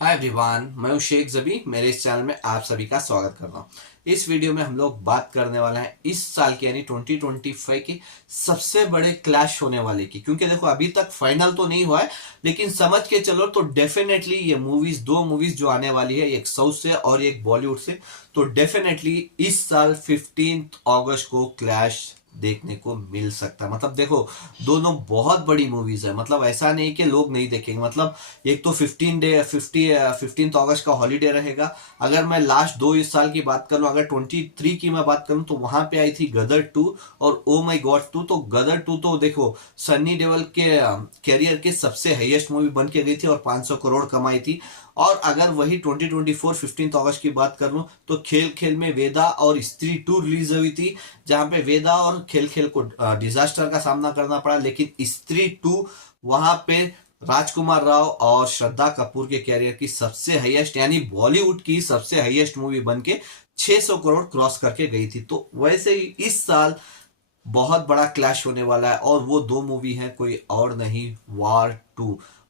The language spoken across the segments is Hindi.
हाय एवरीवन, मैं हूं शेख जबी। मेरे इस चैनल में आप सभी का स्वागत करता हूं। इस वीडियो में हम लोग बात करने वाले हैं इस साल की यानी 2025 की सबसे बड़े क्लैश होने वाले की। क्योंकि देखो अभी तक फाइनल तो नहीं हुआ है, लेकिन समझ के चलो तो डेफिनेटली ये मूवीज, दो मूवीज जो आने वाली है, एक साउथ से और एक बॉलीवुड से, तो डेफिनेटली इस साल 15 अगस्त को क्लैश देखने को मिल सकता है। मतलब देखो, दोनों बहुत बड़ी मूवीज है। मतलब ऐसा नहीं कि लोग नहीं देखेंगे। मतलब एक तो 15 अगस्त का हॉलीडे रहेगा। अगर मैं लास्ट दो इस साल की बात करूं, अगर 23 की मैं बात करूं, तो वहां पे आई थी गदर 2 और ओ माई गॉड 2। तो गदर 2 तो देखो सन्नी देओल के कैरियर के सबसे हाईएस्ट मूवी बन के गई थी और 500 करोड़ कमाई थी। और अगर वही 2024 15 अगस्त की बात कर लूं, तो खेल खेल में वेदा और स्त्री 2 रिलीज हुई थी, जहां पे वेदा और खेल खेल को डिजास्टर का सामना करना पड़ा, लेकिन स्त्री 2 वहां पे राजकुमार राव और श्रद्धा कपूर के कैरियर की सबसे हाईएस्ट यानी बॉलीवुड की सबसे हाईएस्ट मूवी बन के 600 करोड़ क्रॉस करके गई थी। तो वैसे ही इस साल बहुत बड़ा क्लैश होने वाला है और वो दो मूवी है, कोई और नहीं,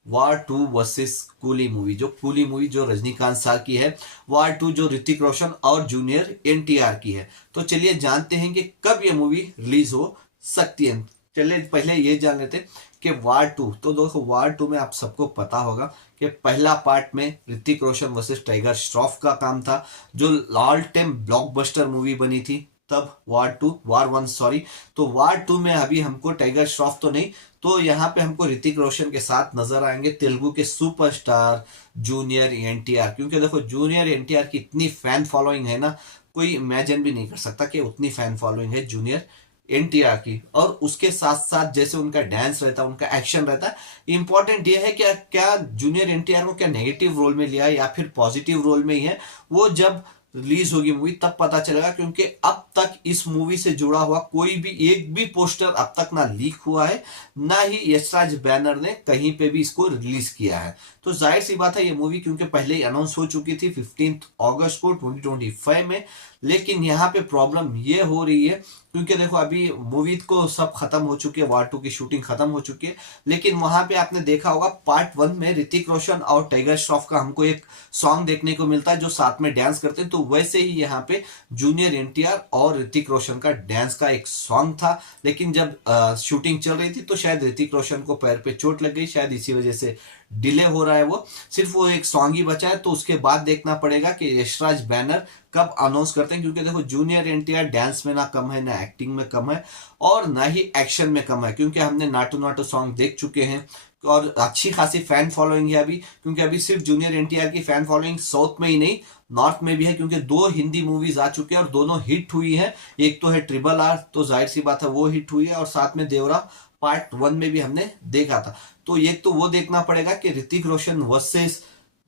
वार टू वर्सेस कूली मूवी। जो कूली मूवी जो रजनीकांत सर की है, वार टू जो ऋतिक रोशन और जूनियर एनटीआर की है। तो चलिए जानते हैं कि कब ये मूवी रिलीज हो सकती है। चलिए पहले ये जान लेते हैं कि वार टू, तो देखो वार टू में आप सबको पता होगा कि पहला पार्ट में ऋतिक रोशन वर्सेस टाइगर श्रॉफ का काम था, जो ऑल टाइम ब्लॉकबस्टर मूवी बनी थी तब। वार वन सॉरी। तो वार टू में अभी हमको टाइगर श्रॉफ तो नहीं, तो यहाँ पे हमको ऋतिक रोशन के साथ नजर आएंगे तेलुगु के सुपरस्टार जूनियर एनटीआर। क्योंकि देखो जूनियर एनटीआर की इतनी फैन फॉलोइंग है ना, कोई इमेजिन भी नहीं कर सकता कि उतनी फैन फॉलोइंग है जूनियर एनटीआर की। और उसके साथ साथ जैसे उनका डांस रहता है, उनका एक्शन रहता है। इंपॉर्टेंट ये है कि क्या जूनियर एनटीआर को क्या नेगेटिव रोल में लिया है या फिर पॉजिटिव रोल में ही है, वो जब रिलीज होगी मूवी तब पता चलेगा। क्योंकि अब तक इस मूवी से जुड़ा हुआ कोई भी एक भी पोस्टर अब तक ना लीक हुआ है, ना ही यशराज बैनर ने कहीं पे भी इसको रिलीज किया है। तो जाहिर सी बात है ये मूवी क्योंकि पहले ही अनाउंस हो चुकी थी 15 अगस्त को 2025 में। लेकिन यहाँ पे प्रॉब्लम ये हो रही है क्योंकि देखो अभी मूवी को सब खत्म हो चुकी है, वार टू की शूटिंग खत्म हो चुकी है, लेकिन वहां पे आपने देखा होगा पार्ट 1 में ऋतिक रोशन और टाइगर श्रॉफ का हमको एक सॉन्ग देखने को मिलता है जो साथ में डांस करते हैं। तो वैसे ही यहाँ पे जूनियर एनटीआर और ऋतिक रोशन का डांस का एक सॉन्ग था, लेकिन जब शूटिंग चल रही थी तो शायद ऋतिक रोशन को पैर पे चोट लग गई, शायद इसी वजह से डिले हो रहा है। वो सिर्फ वो एक सॉन्ग ही बचा है, तो उसके बाद देखना पड़ेगा कि यशराज बैनर कब अनाउंस करते हैं। क्योंकि देखो जूनियर एनटीआर डांस में ना कम है, ना एक्टिंग में कम है और ना ही एक्शन में कम है। क्योंकि हमने नाटू नाटू सॉन्ग देख चुके हैं और अच्छी खासी फैन फॉलोइंग है अभी। क्योंकि अभी सिर्फ जूनियर एनटीआर की फैन फॉलोइंग साउथ में ही नहीं, नॉर्थ में भी है। क्योंकि दो हिंदी मूवीज आ चुके हैं और दोनों हिट हुई है। एक तो है ट्रिपल आर, तो जाहिर सी बात है वो हिट हुई है, और साथ में देवरा पार्ट 1 में भी हमने देखा था। तो ये तो वो देखना पड़ेगा कि ऋतिक रोशन वर्सेस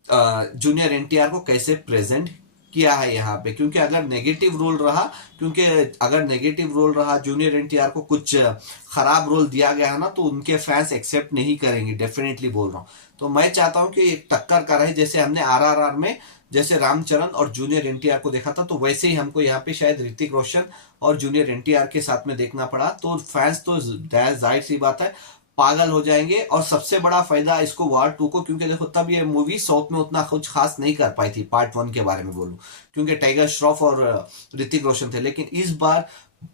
जूनियर एनटीआर को कैसे प्रेजेंट किया है यहाँ पे। क्योंकि अगर नेगेटिव रोल रहा, क्योंकि अगर नेगेटिव रोल रहा, जूनियर एनटीआर को कुछ खराब रोल दिया गया है ना, तो उनके फैंस एक्सेप्ट नहीं करेंगे, डेफिनेटली बोल रहा हूँ। तो मैं चाहता हूँ कि एक टक्कर का रहे, जैसे हमने आरआरआर में जैसे रामचरण और जूनियर एनटीआर को देखा था, तो वैसे ही हमको यहाँ पे शायद ऋतिक रोशन और जूनियर एनटीआर के साथ में देखना पड़ा। तो फैंस तो जाहिर सी बात है पागल हो जाएंगे। और सबसे बड़ा फायदा इसको वार टू को, क्योंकि देखो तब ये मूवी साउथ में उतना कुछ खास नहीं कर पाई थी, पार्ट 1 के बारे में बोलूं, क्योंकि टाइगर श्रॉफ और ऋतिक रोशन थे। लेकिन इस बार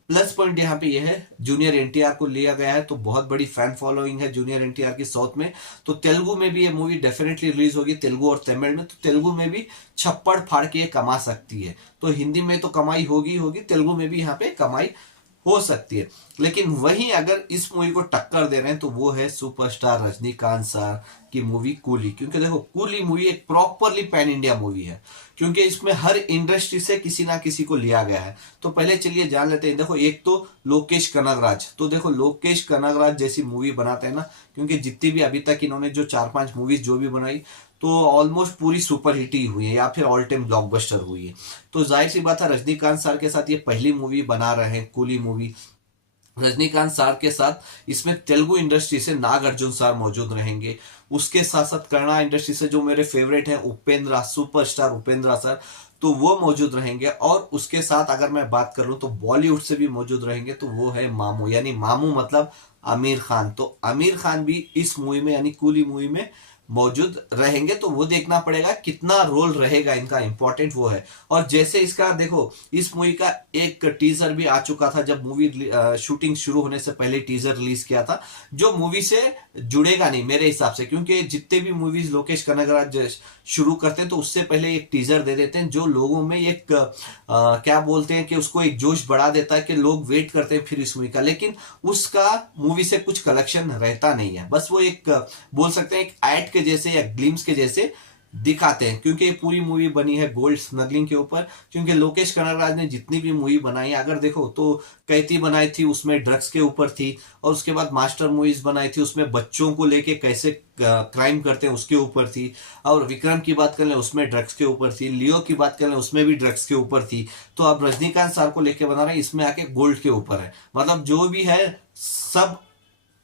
प्लस पॉइंट यहाँ पे ये है, जूनियर एनटीआर को लिया गया है, तो बहुत बड़ी फैन फॉलोइंग है जूनियर एनटीआर की साउथ में। तो तेलुगु में भी ये मूवी डेफिनेटली रिलीज होगी, तेलुगु और तमिल में। तो तेलुगु में भी छप्पड़ फाड़ के ये कमा सकती है। तो हिंदी में तो कमाई होगी होगी, तेलुगु में भी यहाँ पे कमाई हो सकती है। लेकिन वहीं अगर इस मूवी को टक्कर दे रहे हैं तो वो है सुपरस्टार रजनीकांत सर की मूवी कूली। क्योंकि देखो कूली मूवी एक प्रॉपरली पैन इंडिया मूवी है, क्योंकि इसमें हर इंडस्ट्री से किसी ना किसी को लिया गया है। तो पहले चलिए जान लेते हैं। देखो एक तो लोकेश कनगराज, तो देखो लोकेश कनगराज जैसी मूवी बनाते हैं ना, क्योंकि जितनी भी अभी तक इन्होंने जो 4-5 मूवीज जो भी बनाई, तो ऑलमोस्ट पूरी सुपर हिट ही हुई है या फिर ऑल टाइम ब्लॉकबस्टर हुई है। तो जाहिर सी बात है रजनीकांत सर के साथ ये पहली मूवी बना रहे हैं कूली मूवी। रजनीकांत सर के साथ इसमें तेलुगु इंडस्ट्री से नागार्जुन सर मौजूद रहेंगे। उसके साथ साथ कन्नड़ा इंडस्ट्री से जो मेरे फेवरेट हैं उपेंद्रा, सुपरस्टार उपेंद्रा सर, तो वो मौजूद रहेंगे। और उसके साथ अगर मैं बात करूं तो बॉलीवुड से भी मौजूद रहेंगे, तो वो है मामू, यानी मामू मतलब आमिर खान। तो आमिर खान भी इस मूवी में यानी कूली मूवी में मौजूद रहेंगे, तो वो देखना पड़ेगा कितना रोल रहेगा इनका, इंपॉर्टेंट वो है। और जैसे इसका देखो, इस मूवी का एक टीजर भी आ चुका था, जब मूवी शूटिंग शुरू होने से पहले टीजर रिलीज किया था, जो मूवी से जुड़ेगा नहीं मेरे हिसाब से, क्योंकि जितने भी मूवीज लोकेश कनगराज शुरू करते हैं तो उससे पहले एक टीजर दे देते हैं, जो लोगों में एक क्या बोलते हैं कि उसको एक जोश बढ़ा देता है कि लोग वेट करते हैं फिर इस मूवी का, लेकिन उसका मूवी से कुछ कलेक्शन रहता नहीं है। बस वो एक बोल सकते हैं एक एड के जैसे या ग्लिम्स के जैसे दिखाते हैं, क्योंकि ये पूरी मूवी बनी है गोल्ड स्मगलिंग के ऊपर। क्योंकि लोकेश कनगराज ने जितनी भी मूवी बनाई है, अगर देखो तो कैती बनाई थी उसमें ड्रग्स के ऊपर थी, और उसके बाद मास्टर मूवीज बनाई थी उसमें बच्चों को लेके कैसे क्राइम करते हैं उसके ऊपर थी, और विक्रम की बात कर लें उसमें ड्रग्स के ऊपर थी, लियो की बात कर लें उसमें भी ड्रग्स के ऊपर थी। तो अब रजनीकांत सर को लेके बना रहे हैं, इसमें आके गोल्ड के ऊपर है। मतलब जो भी है सब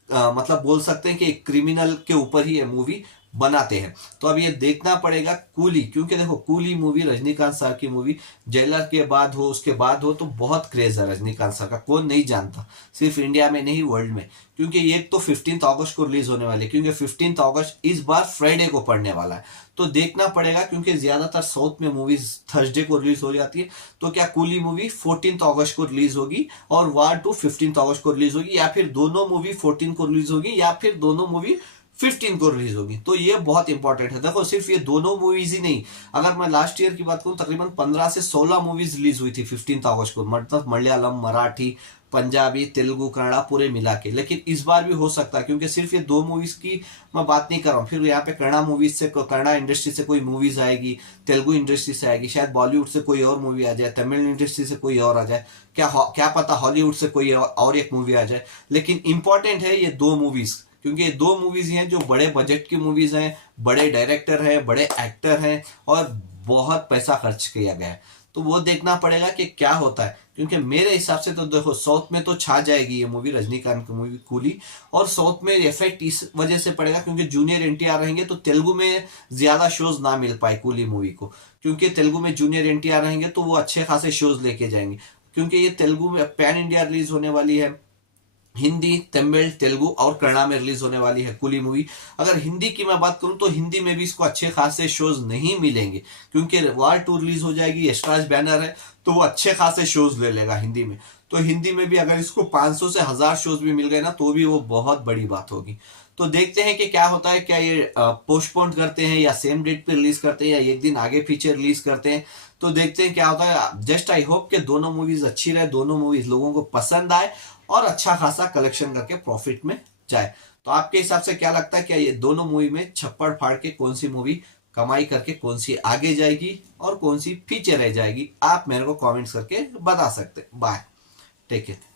मतलब बोल सकते हैं कि एक क्रिमिनल के ऊपर ही ये मूवी बनाते हैं। तो अब ये देखना पड़ेगा कूली, क्योंकि देखो कूली मूवी रजनीकांत सर की मूवी, जेलर के बाद हो उसके बाद हो तो बहुत क्रेज है रजनीकांत सर का, कौन नहीं जानता, सिर्फ इंडिया में नहीं वर्ल्ड में। क्योंकि ये तो 15 अगस्त को रिलीज होने वाले, क्योंकि 15 अगस्त इस बार फ्राइडे को पड़ने वाला है। तो देखना पड़ेगा, क्योंकि ज्यादातर साउथ में मूवीज थर्सडे को रिलीज हो जाती है, तो क्या कूली मूवी 14 अगस्त को रिलीज होगी और वार 2 15 अगस्त को रिलीज होगी, या फिर दोनों मूवी 14 को रिलीज होगी, या फिर दोनों मूवी 15 को रिलीज होगी। तो ये बहुत इंपॉर्टेंट है। देखो सिर्फ ये दोनों मूवीज ही नहीं, अगर मैं लास्ट ईयर की बात करूं तकरीबन 15 से 16 मूवीज रिलीज हुई थी 15 अगस्त को, मतलब मलयालम, मराठी, पंजाबी, तेलुगु, कन्नड़ा पूरे मिला के। लेकिन इस बार भी हो सकता है, क्योंकि सिर्फ ये दो मूवीज की मैं बात नहीं कर रहा हूँ, फिर यहाँ पे कन्नड़ा मूवीज से, कन्नड़ा इंडस्ट्री से कोई मूवीज आएगी, तेलुगु इंडस्ट्री से आएगी, शायद बॉलीवुड से कोई और मूवी आ जाए, तमिल इंडस्ट्री से कोई और आ जाए, क्या पता हॉलीवुड से कोई और एक मूवी आ जाए। लेकिन इंपॉर्टेंट है ये दो मूवीज, क्योंकि ये दो मूवीज हैं जो बड़े बजट की मूवीज हैं, बड़े डायरेक्टर हैं, बड़े एक्टर हैं, और बहुत पैसा खर्च किया गया है। तो वो देखना पड़ेगा कि क्या होता है, क्योंकि मेरे हिसाब से तो देखो साउथ में तो छा जाएगी ये मूवी, रजनीकांत की मूवी कूली। और साउथ में इफेक्ट इस वजह से पड़ेगा क्योंकि जूनियर एनटीआर रहेंगे, तो तेलुगु में ज्यादा शोज ना मिल पाए कूली मूवी को, क्योंकि तेलुगु में जूनियर एनटीआर रहेंगे तो वो अच्छे खासे शोज लेके जाएंगे। क्योंकि ये तेलुगु में पैन इंडिया रिलीज होने वाली है, हिंदी, तमिल, तेलुगु और कन्नड़ा में रिलीज होने वाली है कूली मूवी। अगर हिंदी की मैं बात करूं तो हिंदी में भी इसको अच्छे खासे शोज नहीं मिलेंगे, क्योंकि वार 2 रिलीज हो जाएगी, यशराज बैनर है, तो वो अच्छे खासे शोज ले लेगा हिंदी में। तो हिंदी में भी अगर इसको 500 से 1000 शोज भी मिल गए ना, तो भी वो बहुत बड़ी बात होगी। तो देखते हैं कि क्या होता है, क्या ये पोस्टपोन करते हैं या सेम डेट पे रिलीज करते हैं या एक दिन आगे पीछे रिलीज करते हैं। तो देखते हैं क्या होता है। जस्ट आई होप कि दोनों मूवीज अच्छी रहे, दोनों मूवीज लोगों को पसंद आए और अच्छा खासा कलेक्शन करके प्रॉफिट में जाए। तो आपके हिसाब से क्या लगता है, क्या ये दोनों मूवी में छप्पड़ फाड़ के कौन सी मूवी कमाई करके कौन सी आगे जाएगी और कौन सी पीछे रह जाएगी? आप मेरे को कमेंट्स करके बता सकते। Bye, take care.